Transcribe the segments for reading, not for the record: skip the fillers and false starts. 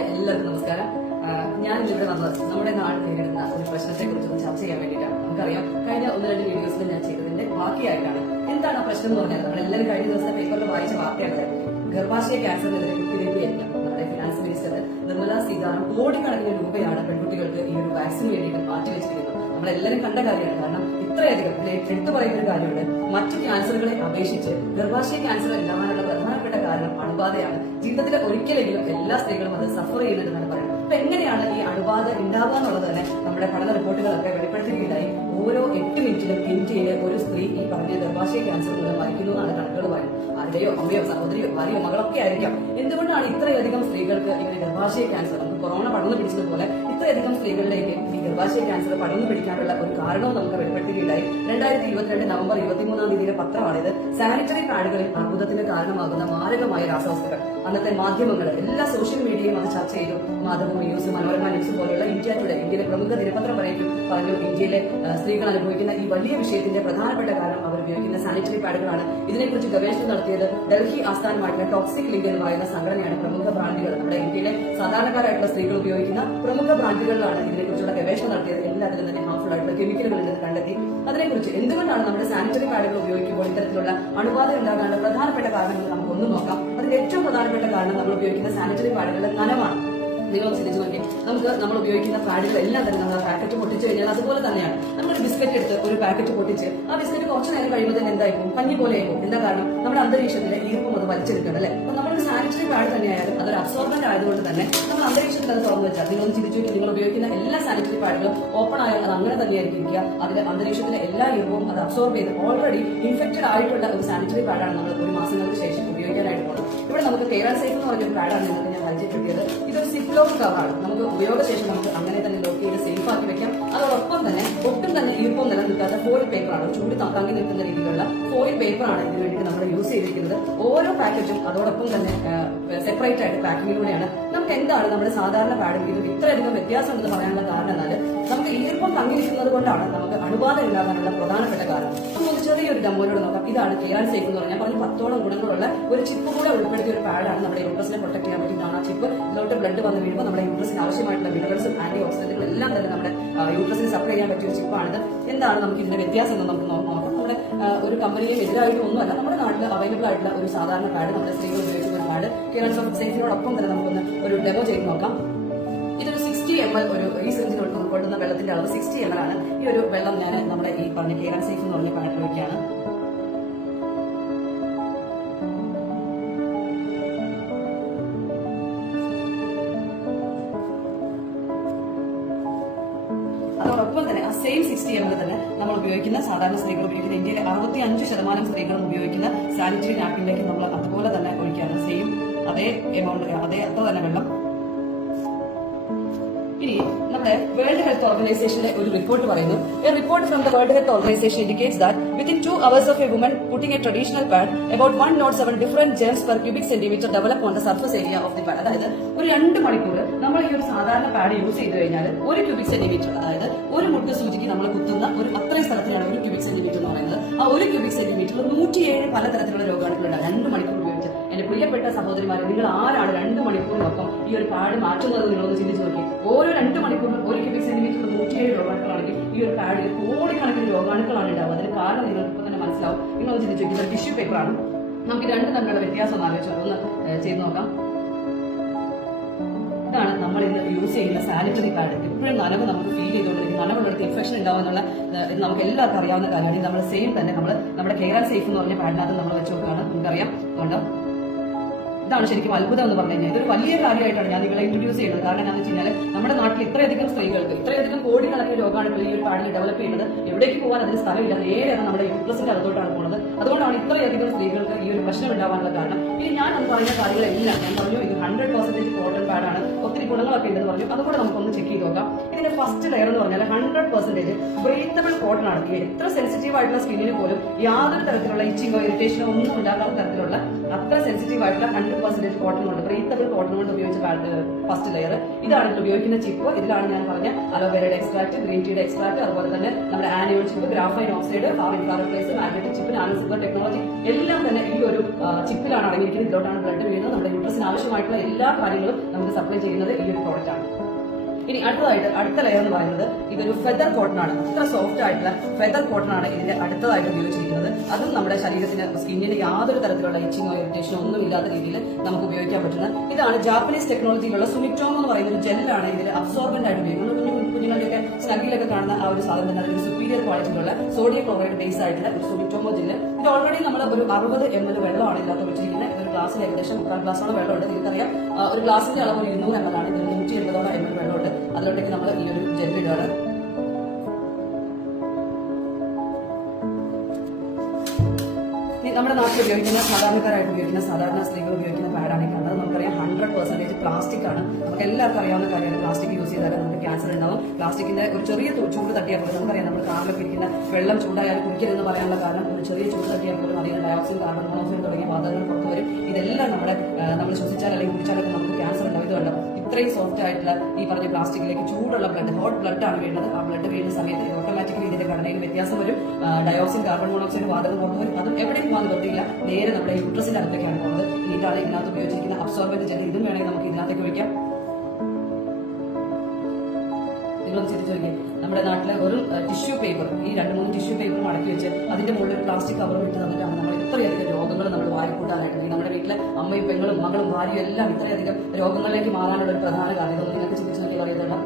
എല്ലാവർക്കും നമസ്കാരം. ഞാൻ ഇവിടെ വന്നത് നമ്മുടെ നാട് നേരിടുന്ന ഒരു പ്രശ്നത്തെ കുറിച്ച് ചർച്ച ചെയ്യാൻ വേണ്ടിയിട്ടാണ്. നമുക്കറിയാം, കഴിഞ്ഞ 1-2 വീഡിയോസിൽ ഞാൻ ചെയ്തതിന്റെ ബാക്കിയായിട്ടാണ്. എന്താണ് ആ പ്രശ്നം എന്ന് പറഞ്ഞാൽ, നമ്മളെല്ലാവരും കഴിഞ്ഞ ദിവസത്തെ പേപ്പറിൽ വായിച്ച വാർത്തയാണ് ഗർഭാശയ ക്യാൻസറിനെതിരെ കുത്തിവയ്ക്കുകയായിരിക്കാം. നമ്മുടെ ഫിനാൻസ് മിനിസ്റ്റർ നിർമ്മല സീതാരാമൻ കോടിക്കണക്കിന് രൂപയാണ് പെൺകുട്ടികൾക്ക് ഈ ഒരു വാക്സിൻ വേണ്ടിയിട്ട് മാറ്റിവെച്ചിരിക്കുന്നത്. നമ്മളെല്ലാവരും കണ്ട കാര്യമാണ്. കാരണം ഇത്രയധികം എടുത്തു പറയുന്ന ഒരു കാര്യമുണ്ട്, മറ്റു ക്യാൻസറുകളെ അപേക്ഷിച്ച് ഗർഭാശയ ക്യാൻസർ ഉണ്ടാകാനുള്ള പ്രധാനപ്പെട്ട കാരണം അണുബാധയാണ്. ജീവിതത്തിലെ ഒരിക്കലെങ്കിലും എല്ലാ സ്ത്രീകളും അത് സഫർ ചെയ്യുന്നുണ്ടെന്നാണ് പറയുന്നത്. അപ്പൊ എങ്ങനെയാണ് ഈ അണുബാധ ഉണ്ടാവുക എന്നുള്ളത് തന്നെ നമ്മുടെ പഠന റിപ്പോർട്ടുകളൊക്കെ വെളിപ്പെടുത്തിയിട്ടുണ്ടായി. ഓരോ 8 മിനിറ്റിലും ഇന്ത്യയിലെ ഒരു സ്ത്രീ ഈ പറഞ്ഞ ഗർഭാശയ ക്യാൻസർ മൂലം മരിക്കുന്നു എന്നാണ് കണക്കുകൾ പറയുന്നത്. ആരുടെയോ അമ്മയോ സഹോദരിയോ ഭാര്യയോ മകളൊക്കെ ആയിരിക്കാം. എന്തുകൊണ്ടാണ് ഇത്രയധികം സ്ത്രീകൾക്ക് ഇങ്ങനെ ഗർഭാശയ ക്യാൻസർ, നമുക്ക് കൊറോണ പടർന്നു പിടിച്ചതുപോലെ ഇത്രയധികം സ്ത്രീകളിലേക്ക് ഈ ഗർഭാശയ ക്യാൻസർ പടർന്നു പിടിക്കാനുള്ള ഒരു കാരണവും നമുക്ക് വെളിപ്പെടുത്തിയിട്ടുണ്ടായി. 2022 നവംബർ 23 പത്രമാണിത്. സാനിറ്ററി പാഡുകളിൽ അർബുദത്തിന് കാരണമാകുന്ന മാരകമായ രാസവസ്തുക്കൾ. അന്നത്തെ മാധ്യമങ്ങൾ, എല്ലാ സോഷ്യൽ മീഡിയയും അത് ചർച്ച ചെയ്തു. മാതൃഭൂമി ന്യൂസ്, മനോരമ ന്യൂസ് പോലെയുള്ള ഇന്ത്യ ടുഡേ, ഇന്ത്യയിലെ പ്രമുഖ ദിനപത്രം വരെയും പറഞ്ഞു ഇന്ത്യയിലെ സ്ത്രീകൾ അനുഭവിക്കുന്ന ഈ വലിയ വിഷയത്തിന്റെ പ്രധാനപ്പെട്ട കാരണം അവർ ഉപയോഗിക്കുന്ന സാനിറ്ററി പാഡുകളാണ്. ഇതിനെക്കുറിച്ച് ഗവേഷണം നടത്തിയത് ഡൽഹി ആസ്ഥാനമായിട്ടുള്ള ടോക്സിക് ലിങ്ക് എന്ന് പറയുന്ന സംഘടനയാണ്. പ്രമുഖ ബ്രാൻഡുകൾ, നമ്മുടെ ഇന്ത്യയിലെ സാധാരണക്കാരായിട്ടുള്ള സ്ത്രീകൾ ഉപയോഗിക്കുന്ന പ്രമുഖ ബ്രാൻഡുകളിലാണ് ഇതിനെക്കുറിച്ചുള്ള ഗവേഷണം നടത്തിയത്. എല്ലാത്തിലും തന്നെ ഹാർംഫുൾ ആയിട്ടുള്ള കെമിക്കലുകൾ ഉണ്ടെന്ന് കണ്ടെത്തി. അതിനെക്കുറിച്ച് എന്തുകൊണ്ടാണ് നമ്മുടെ സാനിറ്ററി പാഡുകൾ ഉപയോഗിക്കുമ്പോൾ ഇത്തരത്തിലുള്ള അണുബാധ ഉണ്ടാകാനുള്ള പ്രധാനപ്പെട്ട കാരണങ്ങൾ നമുക്ക് ഒന്നും നോക്കാം. അതിന്റെ ഏറ്റവും പ്രധാനപ്പെട്ട കാരണം നമ്മൾ ഉപയോഗിക്കുന്ന സാനിറ്ററി പാഡുകളുടെ നനവാണ്. നിങ്ങൾ ചിന്തിച്ചു നോക്കി, നമ്മൾ ഉപയോഗിക്കുന്ന പാഡുകൾ എല്ലാം തന്നെ നമ്മൾ പാക്കറ്റ് പൊട്ടിച്ചു കഴിഞ്ഞാൽ അതുപോലെ തന്നെയാണ്. നമ്മളൊരു ബിസ്ക്കറ്റ് എടുത്ത് ഒരു പാക്കറ്റ് പൊട്ടിച്ച് ആ ബിസ്ക്കറ്റ് കുറച്ച് നേരം കഴിയുമ്പോൾ തന്നെ എന്തായിരിക്കും, പഞ്ഞി പോലെ ആയിരിക്കും. എന്താ കാരണം, നമ്മുടെ അന്തരീക്ഷത്തിലെ ഈർപ്പം അത് വലിച്ചെടുക്കണം അല്ലെ. അപ്പൊ നമ്മളൊരു സാനിറ്ററി പാഡ് തന്നെയായാലും അതൊരു അബ്സോർബന്റ് ആയതുകൊണ്ട് തന്നെ നമ്മൾ അന്തരീക്ഷത്തിൽ അത് തുറന്നു വെച്ചാൽ, നിങ്ങൾ ചിന്തിച്ചു നോക്കി, നിങ്ങൾ ഉപയോഗിക്കുന്ന എല്ലാ സാനിറ്ററി പാഡുകളും ഓപ്പൺ ആയാൽ അത് അങ്ങനെ തന്നെയായിരിക്കും ഇരിക്കുക. അതിന്റെ അന്തരീക്ഷത്തിലെ എല്ലാ ഈർപ്പവും അത് അബ്സോർബ് ചെയ്ത് ഓൾറെഡി ഇൻഫെക്റ്റഡ് ആയിട്ടുള്ള ഒരു സാനിറ്ററി പാഡാണ് നമ്മൾ ഒരു മാസങ്ങൾക്ക് ശേഷം ഉപയോഗിക്കാനായിട്ട് പോകുന്നത്. ഇവിടെ നമുക്ക് കേരള സേഫ് എന്ന് പറഞ്ഞൊരു പാഡാണ് നിങ്ങൾക്ക് ഞാൻ പരിചയപ്പെടുത്തിയത്. ഇതൊരു സിപ്ലോക്ക് കവറാണ്. നമുക്ക് ഉപയോഗശേഷം നമുക്ക് അങ്ങനെ തന്നെ ലോക്ക് ചെയ്ത് സേഫ് ആക്കി വെക്കാം. അതോടൊപ്പം തന്നെ ഒട്ടും തന്നെ ഈർപ്പം നിലനിൽക്കാത്ത ഫോയിൽ പേപ്പറാണ്, ചൂട് തങ്ങി നിൽക്കുന്ന രീതിയിലുള്ള ഫോയിൽ പേപ്പറാണ് ഇതിന് വേണ്ടിയിട്ട് നമ്മൾ യൂസ് ചെയ്തിരിക്കുന്നത്. ഓരോ പാക്കറ്റും അതോടൊപ്പം തന്നെ സെപ്പറേറ്റ് ആയിട്ട് പാക്കിങ്ങിലൂടെയാണ്. നമുക്ക് എന്താണ് നമ്മുടെ സാധാരണ പാഡും ഇതും ഇത്രയധികം വ്യത്യാസം ഉണ്ടെന്ന് പറയാനുള്ള കാരണം എന്നാൽ, നമുക്ക് ഈർപ്പം തങ്ങി നിൽക്കുന്നത് കൊണ്ടാണ് നമുക്ക് അണുബാധ ഉണ്ടാകാനുള്ള പ്രധാനപ്പെട്ട കാരണം. നമുക്ക് ചെറിയൊരു ഡെമോയിലൂടെ നോക്കാം. ഇതാണ് കേരള സേഫ് എന്ന് പറഞ്ഞാൽ പറഞ്ഞ് 10ഓളം ഗുണങ്ങളുള്ള ഒരു ചിപ്പ് കൂടെ ഉൾപ്പെടുത്തിയ ഒരു പാഡാണ്. നമ്മുടെ യൂട്രസിനെ പ്രൊട്ടക്ട് ചെയ്യാൻ പറ്റുന്നതാണ് ആ ചിപ്പ്. ഇതിലോട്ട് ബ്ലഡ് വന്ന് വീഴുമ്പോൾ നമ്മുടെ യൂട്രസിന് ആവശ്യമായിട്ടുള്ള മിനറൽസും ആന്റി ഓക്സിഡന്റുകളും എല്ലാം തന്നെ നമ്മുടെ യൂട്രസിന് സപ്ലൈ ചെയ്യാൻ പറ്റിയ ഒരു ചിപ്പാണിത്. എന്താണ് നമുക്ക് ഇതിന്റെ വ്യത്യാസം എന്ന് നമുക്ക് നോക്കാം. നമ്മുടെ ഒരു കമ്പനിയിലും എതിരായിട്ട് ഒന്നുമല്ല, നമ്മുടെ നാട്ടിൽ അവൈലബിൾ ആയിട്ടുള്ള ഒരു സാധാരണ പാഡ്, നമ്മുടെ സ്ത്രീകൾ ഉപയോഗിക്കുന്ന ഒരു പാഡ്. കേരള സേഫിനോടൊപ്പം തന്നെ നമുക്കൊന്ന് ഒരു ഡെമോ ചെയ്ത് നോക്കാം. ഇതൊരു 60 ml ഈ സിറിഞ്ചിൽ ഉൾക്കൊള്ളുന്ന വെള്ളത്തിന്റെ അളവ് 60 ml ആണ്. ഈ ഒരു വെള്ളം ഞാൻ നമ്മുടെ ഈ പറഞ്ഞ കേരള സേഫ് എന്ന് പറഞ്ഞ പാഡിൽ ഒഴിക്കുകയാണ്. അതോടൊപ്പം തന്നെ ആ സെയിം 60 ml തന്നെ നമ്മൾ ഉപയോഗിക്കുന്ന സാധാരണ സ്ത്രീകൾ ഉപയോഗിക്കുന്ന ഇന്ത്യയിലെ 65% സ്ത്രീകളും ഉപയോഗിക്കുന്ന സാനിറ്ററി നാപ്കിനിലേക്ക് നമ്മൾ അതുപോലെ തന്നെ ഒഴിക്കുകയാണ്. സെയിം അതേ എമൗണ്ട്, അതേ അത്ര തന്നെ വെള്ളം. ഇനി നമ്മുടെ വേൾഡ് ഹെൽത്ത് ഓർഗനൈസേഷന്റെ ഒരു റിപ്പോർട്ട് പറയുന്നു. A report from the world health organisation indicates that within 2 hours of a woman putting a traditional pad, about 107 different germs per cubic centimeter develop on the surface area of the pad. അതായത് ഒരു 2 മണിക്കൂർ നമ്മൾ ഈ ഒരു സാധാരണ pad use ചെയ്ത് കഴിഞ്ഞാൽ 1 cubic centimetre, അതായത് ഒരു മുട്ട സൂചിക്ക് നമ്മൾ കുത്തുന്ന ഒരു അത്രയും സ്ഥലത്തിനാണ് 1 ക്യൂബിക് സെന്റിമീറ്റർ എന്ന് പറയുന്നത്. ആ 1 ക്യൂബിക് സെന്റിമീറ്ററിൽ 107 പലതരത്തിലുള്ള രോഗാണുക്കളുണ്ടാകും 2 മണിക്കൂർ ഉപയോഗിച്ച്. എന്റെ പ്രിയപ്പെട്ട സഹോദരിമാരെ, നിങ്ങൾ ആരാണ് 2 മണിക്കൂറിനൊപ്പം ഈ ഒരു പാഡ് മാറ്റുന്നത്? നിങ്ങളൊന്ന് ചിന്തിച്ചു നോക്കി. ഓരോ 2 മണിക്കൂറിൽ 1 ക്യൂബിക് സെന്റിമീറ്ററിൽ 107 രോഗാണുക്കളാണെങ്കിൽ ഈ ഒരു പാഡിൽ കോടിക്കണക്കിന് രോഗാണുക്കളാണ് ഉണ്ടാവുക. അതിന് കാരണം നിങ്ങൾക്ക് ഇപ്പൊ തന്നെ മനസ്സിലാവും. നിങ്ങളൊന്ന് ചിന്തിച്ചു നോക്കി, ഇതൊരു ടിഷ്യൂ പേപ്പറാണ്. നമുക്ക് രണ്ടും തമ്മിലുള്ള വ്യത്യാസം ഒന്ന് ആലോചിച്ചോ, ഒന്ന് ചെയ്ത് നോക്കാം. ഇതാണ് നമ്മൾ ഇന്ന് യൂസ് ചെയ്യുന്ന സാനിറ്ററി പാഡ്. ഇപ്പോഴും നനവ് നമുക്ക് ഫീൽ ചെയ്തുകൊണ്ടിരിക്കും. നനവുള്ളിടത്ത് ഇൻഫെക്ഷൻ ഉണ്ടാവുന്നുള്ള ഇത് നമുക്ക് എല്ലാവർക്കും അറിയാവുന്ന കാര്യമാണ്. നമ്മൾ സെയിം തന്നെ നമ്മുടെ കേരള സേഫ് എന്ന് പറഞ്ഞ പാഡിനകത്ത് നമ്മൾ വെച്ച് നോക്കുകയാണ്. നമുക്കറിയാം. അതുകൊണ്ട് ഇതാണ് ശരിക്കും അത്ഭുതം എന്ന് പറഞ്ഞു കഴിഞ്ഞാൽ ഇതൊരു വലിയ കാര്യമായിട്ടാണ് ഞാൻ നിങ്ങളെ ഇൻട്രൊഡ്യൂസ് ചെയ്യുന്നത്. കാരണം എന്താണെന്ന് വെച്ച് കഴിഞ്ഞാൽ നമ്മുടെ നാട്ടിൽ ഇത്രയധികം സ്ത്രീകൾക്ക് ഇത്രയധികം കോടിക്കണക്കിന് രോഗാണുക്കൾ ഈ ഒരു പാഡിൽ ഡെവലപ്പ് ചെയ്യുന്നത്. എവിടേക്ക് പോകാൻ അതിന് സ്ഥലമില്ല, നേരെ നമ്മുടെ യൂട്രസിന്റെ അകത്തോട്ടാണ് പോകുന്നത്. അതുകൊണ്ടാണ് ഇത്രയധികം സ്ത്രീകൾക്ക് ഈ ഒരു പ്രശ്നം ഉണ്ടാവാനുള്ള കാരണം. ഇനി ഞാൻ അത് പറയുന്ന കാര്യങ്ങളെല്ലാം ഞാൻ പറഞ്ഞു, ഇത് 100% കോട്ടൺ പാഡാണ്, ഒത്തിരി ഗുണങ്ങളൊക്കെ ഉണ്ടെന്ന് പറഞ്ഞു. അതുകൂടെ നമുക്കൊന്ന് ചെക്ക് ചെയ്ത് നോക്കാം. ഇതിന്റെ ഫസ്റ്റ് ലെയർ എന്ന് പറഞ്ഞാൽ 100% ബ്രീത്തബിൾ കോട്ടൺ ആണ്. എത്ര സെൻസിറ്റീവ് ആയിട്ടുള്ള സ്കിന്നിന് പോലും യാതൊരു തരത്തിലുള്ള ഇച്ചിങ്ങോ ഇറിറ്റേഷനോ ഒന്നും ഉണ്ടാക്കാത്ത തരത്തിലുള്ള അത്ര സെൻസിറ്റീവ് ആയിട്ടുള്ള 100% 100% കോട്ടൺ കൊണ്ട് ബ്രീത്തബിൾ കോട്ടൺ കൊണ്ട് ഉപയോഗിച്ച ഫസ്റ്റ് ലെയർ. ഇതാണ് ഇതിൽ ഉപയോഗിക്കുന്ന ചിപ്പ്. ഇതിലാണ് ഞാൻ പറഞ്ഞ അലോവേരയുടെ എക്സ്ട്രാക്ട്, ഗ്രീൻ ടീയുടെ എക്സ്ട്രാക്ട്, അതുപോലെ തന്നെ നമ്മുടെ anion chip, graphene oxide, far infrared magnetic chip, nano silver technology എല്ലാം തന്നെ ഈ ഒരു ചിപ്പിലാണ് അടങ്ങിയിരിക്കുന്നത്. ഇതിലോട്ടാണ് ബ്ലഡ് വീഴുന്നത്. നമ്മുടെ യൂട്രസിന് ആവശ്യമായിട്ടുള്ള എല്ലാ കാര്യങ്ങളും നമുക്ക് സപ്ലൈ ചെയ്യുന്നത് ഈ ഒരു പ്രോഡക്റ്റ് ആണ്. ഇനി അടുത്ത ലെയർ എന്ന് പറയുന്നത് ഇതൊരു ഫെദർ കോട്ടൺ ആണ്. അത്ര സോഫ്റ്റ് ആയിട്ടുള്ള ഫെദർ കോട്ടൺ ആണ് ഇതിന്റെ അടുത്തതായിട്ട് ഉപയോഗിച്ചിരിക്കുന്നത്. അതും നമ്മുടെ ശരീരത്തിന് സ്കിന്നിന് യാതൊരു തരത്തിലുള്ള ഇച്ചിങ്ങോ ഇറിറ്റേഷനോ ഒന്നും ഇല്ലാത്ത രീതിയിൽ നമുക്ക് ഉപയോഗിക്കാൻ പറ്റുന്ന ഇതാണ് ജാപ്പനീസ് ടെക്നോളജിയിലുള്ള സുമിറ്റോമോ എന്ന് പറയുന്ന ഒരു ജെല്ലാണ് ഇതിൽ അബ്സോർബന്റ് ആയിട്ട് ഉപയോഗിക്കുന്നത്. കുഞ്ഞുങ്ങളുടെയൊക്കെ സ്നഗിലൊക്കെ കാണുന്ന ആ ഒരു സാധനം തന്നെ ഒരു സുപ്പീരിയർ ക്വാളിറ്റിയിലുള്ള സോഡിയം ക്ലോറൈഡ് ബേസ് ആയിട്ടുള്ള ഒരു സുമിറ്റോമോ ജെല്ല്. ഇത് ഓൾറെഡി നമ്മൾ ഒരു 60 ml വെള്ളമാണ് ഇതിനകത്ത് ഒഴിച്ചിരിക്കുന്നത്. ഇതൊരു ഗ്ലാസ്സിൽ ഏകദേശം 3/4 ഗ്ലാസോളം വെള്ളമുണ്ട്. നിങ്ങൾക്കറിയാം ഒരു ഗ്ലാസിന്റെ അളവ് 200 ml ആണ്. ഇതിൽ 180 ml വെള്ളമുണ്ട്. അതിലോട്ടേക്ക് നമ്മൾ ഈ ഒരു ജെല്ല് ഇടുകയാണ്. നമ്മുടെ നാട്ടിൽ ഉപയോഗിക്കുന്ന സാധാരണക്കാരായിട്ട് ഉപയോഗിക്കുന്ന സാധാരണ സ്ത്രീകൾ ഉപയോഗിക്കുന്ന പാഡാണ് ഈ കാണുന്നത്. നമുക്കറിയാം 100% പ്ലാസ്റ്റിക് ആണ്. നമുക്ക് എല്ലാവർക്കും അറിയാവുന്ന കാര്യമാണ് പ്ലാസ്റ്റിക് യൂസ് ചെയ്താൽ നമുക്ക് ക്യാൻസർ ഉണ്ടാവും. പ്ലാസ്റ്റിക്കിന്റെ ഒരു ചെറിയ ചൂട് തട്ടിയാൽ പോലും നമുക്കറിയാം നമ്മൾ കാറിലൊക്കെ ഇരിക്കുന്ന വെള്ളം ചൂടായാലും കുടിക്കരുതെന്ന് പറയാനുള്ള കാരണം ഒരു ചെറിയ ചൂട് തട്ടിയാൽ പോലും അതിന് ഡയോക്സിൻ, കാർബൺ മോണോക്സൈഡ് തുടങ്ങിയ വാതകങ്ങൾ പുറത്തു വരും. ഇതെല്ലാം നമ്മൾ ശ്വസിച്ചാൽ അല്ലെങ്കിൽ കുടിച്ചാലൊക്കെ നമുക്ക് ക്യാൻസർ ഉണ്ടാവും. ഇതുണ്ട് ഇത്രയും സോഫ്റ്റ് ആയിട്ടുള്ള ഈ പറഞ്ഞ പ്ലാസ്റ്റിക്കിലേക്ക് ചൂടുള്ള ബ്ലഡ്, ഹോട്ട് ബ്ലഡ് ആണ് വീഴുന്നത്. ആ ബ്ലഡ് വീഴുന്ന സമയത്ത് ഇത് ഓട്ടോമാറ്റിക്കലി ഇതിന്റെ ഘടനയിൽ വ്യത്യാസം വരും. ഡയോക്സിൻ, കാർബൺ മോണോക്സൈഡ് വാതകം പുറത്തു വരും. അതും എവിടെയും പോകാൻ പറ്റില്ല, നേരെ നമ്മുടെ യൂട്രസിന്റെ അടുത്തേക്കാണ് പോകുന്നത്. ഇതാണ് ഇതിനകത്ത് ഉപയോഗിച്ചിരിക്കുന്ന അബ്സോർബന്റ് ജെൽ. ഇതും വേണമെങ്കിൽ നമുക്ക് ഇതിനകത്തേക്ക് ഒഴിക്കാം. നിങ്ങളൊന്ന് ചിന്തിച്ചു നോക്കിയേ, നമ്മുടെ നാട്ടിലെ ഒരു ടിഷ്യൂ പേപ്പർ, ഈ 2-3 ടിഷ്യൂ പേപ്പർ മടക്കി വെച്ച് അതിന്റെ മുകളിൽ ഒരു പ്ലാസ്റ്റിക് കവർ ഇട്ട് തന്നിട്ടാണ് നമ്മൾ ഇത്രയധികം രോഗങ്ങൾ നമ്മൾ വാരിക്കൂട്ടാനായിട്ട് നമ്മുടെ വീട്ടിലെ അമ്മയും പെങ്ങളും മകളും ഭാര്യയും എല്ലാം ഇത്രയധികം രോഗങ്ങളിലേക്ക് മാറാനുള്ള ഒരു പ്രധാന കാരണം. നിങ്ങൾക്ക് ചിന്തിച്ചു നോക്കി പറയുന്നുണ്ട്.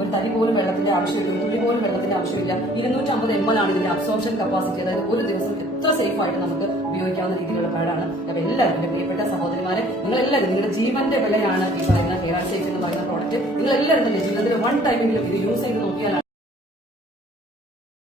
ഒരു തരി പോലും വെള്ളത്തിന്റെ ആവശ്യമില്ല, ഒരു തുള്ളി പോലും വെള്ളത്തിന്റെ ആവശ്യമില്ല. 250 ml ആണ് ഇതിന്റെ അബ്സോർപ്ഷൻ കപ്പാസിറ്റി. അതായത് ഒരു ദിവസം എത്ര സേഫ് ആയിട്ട് നമുക്ക് ഉപയോഗിക്കാവുന്ന രീതിയിലുള്ള പാഡാണ്. അപ്പൊ എല്ലാവരും എന്റെ പ്രിയപ്പെട്ട സഹോദരിമാരെ, നിങ്ങളെല്ലാവരും നിങ്ങളുടെ ജീവന്റെ വിലയാണ് ഈ പറയുന്ന ഹെയർ സേഫ് എന്ന് പറയുന്ന പ്രോഡക്റ്റ്. നിങ്ങളെല്ലാവരും തന്നെ ജീവിതത്തിൽ 1 ടൈമെങ്കിലും ഇത് യൂസ് ചെയ്ത് നോക്കിയാൽ